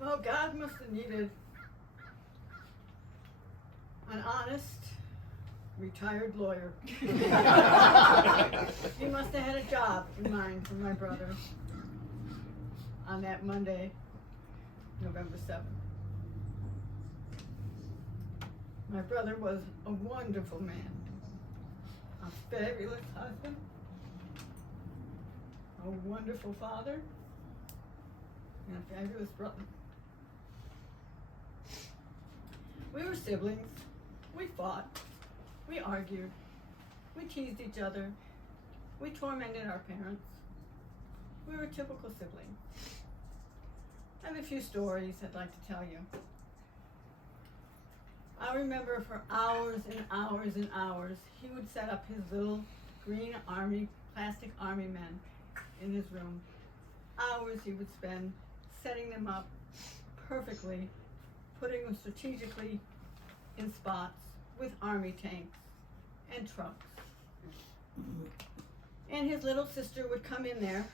Well, God must have needed an honest, retired lawyer. He must have had a job in mind for my brother on that Monday, November 7th. My brother was a wonderful man, a fabulous husband, a wonderful father, and a fabulous brother. We were siblings. We fought. We argued. We teased each other. We tormented our parents. We were typical siblings. I have a few stories I'd like to tell you. I remember for hours and hours and hours, he would set up his little green plastic army men in his room. Hours he would spend setting them up perfectly, putting them strategically in spots with army tanks and trucks. And his little sister would come in there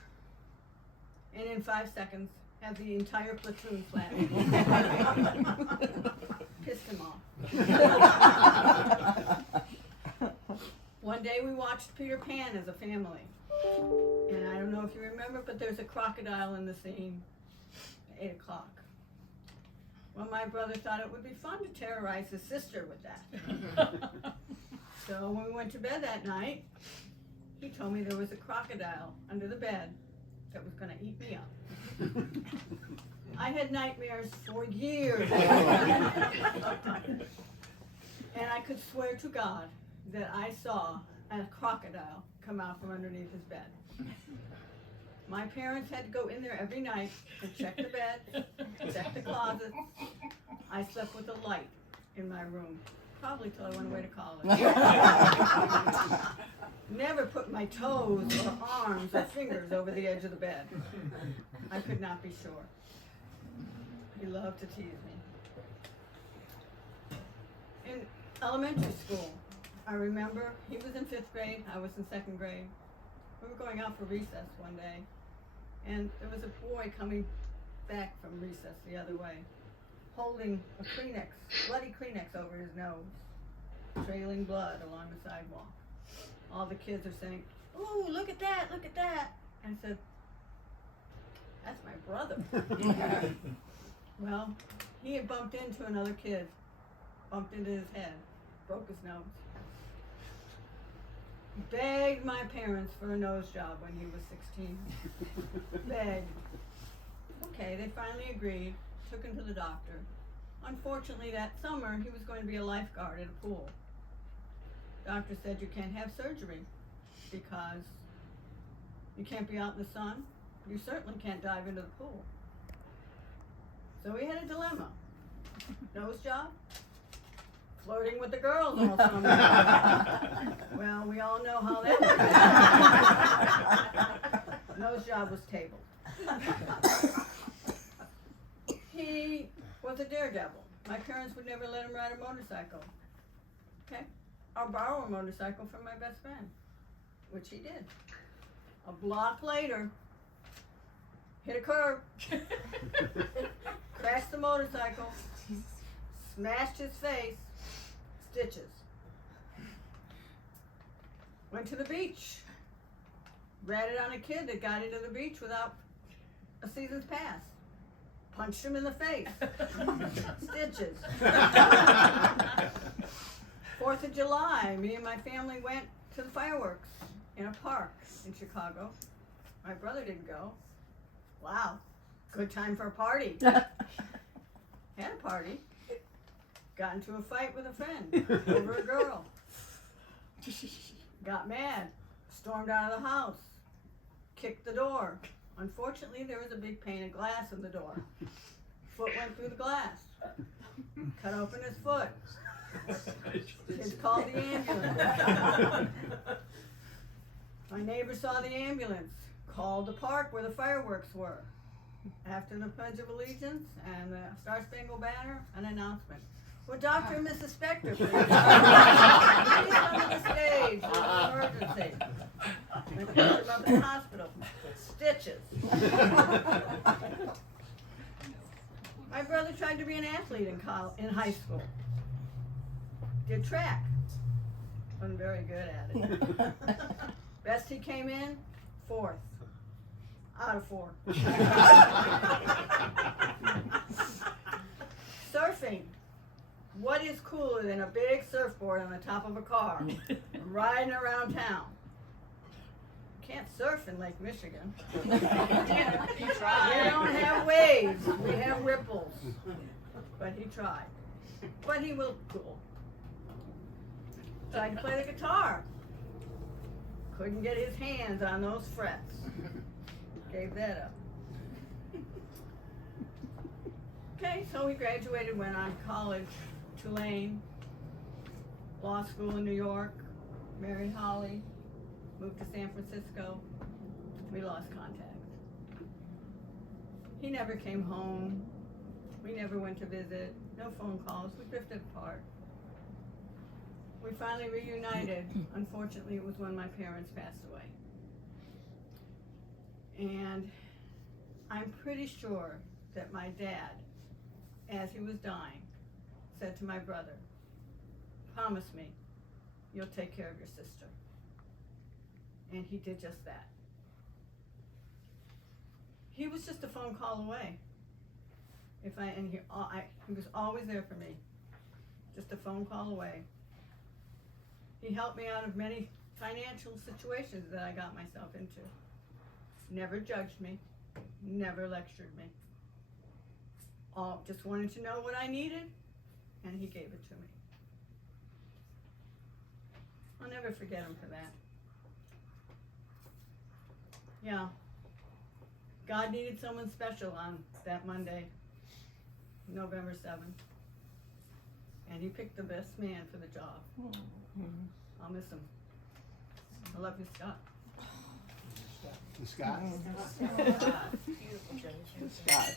and in 5 seconds have the entire platoon flattened. Pissed him off. One day we watched Peter Pan as a family. And I don't know if you remember, but there's a crocodile in the scene at 8 o'clock. Well, my brother thought it would be fun to terrorize his sister with that. So when we went to bed that night, he told me there was a crocodile under the bed that was going to eat me up. I had nightmares for years. And I could swear to God that I saw a crocodile come out from underneath his bed. My parents had to go in there every night and check the bed, check the closet. I slept with a light in my room, probably till I went away to college. Never put my toes or arms or fingers over the edge of the bed. I could not be sure. He loved to tease me. In elementary school, I remember he was in 5th grade, I was in 2nd grade. We were going out for recess one day, and there was a boy coming back from recess the other way, holding a Kleenex, bloody Kleenex over his nose, trailing blood along the sidewalk. All the kids are saying, "Ooh, look at that, look at that." And I said, "That's my brother." Well, he had bumped into another kid, bumped into his head, broke his nose. Begged my parents for a nose job when he was 16. Begged. Okay, they finally agreed, took him to the doctor. Unfortunately, that summer, he was going to be a lifeguard at a pool. Doctor said you can't have surgery because you can't be out in the sun. You certainly can't dive into the pool. So we had a dilemma. Nose job, flirting with the girls all summer. Well, we all know how that went. Nose job was tabled. He was a daredevil. My parents would never let him ride a motorcycle. Okay? I'll borrow a motorcycle from my best friend, which he did. A block later, hit a curb, crashed the motorcycle, smashed his face, stitches. Went to the beach, ratted on a kid that got into the beach without a season's pass. Punched him in the face, stitches. 4th of July, me and my family went to the fireworks in a park in Chicago. My brother didn't go. Wow, good time for a party. Had a party. Got into a fight with a friend over a girl. Got mad, stormed out of the house, kicked the door. Unfortunately, there was a big pane of glass in the door. Foot went through the glass. Cut open his foot. Kids called the ambulance. My neighbor saw the ambulance, called the park where the fireworks were. After the Pledge of Allegiance and the Star Spangled Banner, an announcement. Would Dr. and Mrs. Spector please come to the stage? There's an emergency. They picked him up in the hospital. Stitches. tried to be an athlete in high school. Did track. Wasn't very good at it. Best he came in, 4th. Out of 4. Surfing. What is cooler than a big surfboard on the top of a car riding around town? Can't surf in Lake Michigan. We don't have waves, we have ripples. But he tried. But he was cool. Tried to play the guitar. Couldn't get his hands on those frets. Gave that up. Okay, so he graduated, went on college, Tulane, law school in New York, married Holly, moved to San Francisco. We lost contact. He never came home. We never went to visit. No phone calls. We drifted apart. We finally reunited. Unfortunately, it was when my parents passed away. And I'm pretty sure that my dad, as he was dying, said to my brother, promise me you'll take care of your sister. And he did just that. He was just a phone call away. He was always there for me. Just a phone call away. He helped me out of many financial situations that I got myself into. Never judged me, never lectured me. Just wanted to know what I needed, and he gave it to me. I'll never forget him for that. Yeah. God needed someone special on that Monday, November 7th. And he picked the best man for the job. I'll miss him. I love you, Scott. Scott? Beautiful, Jodee. Scott.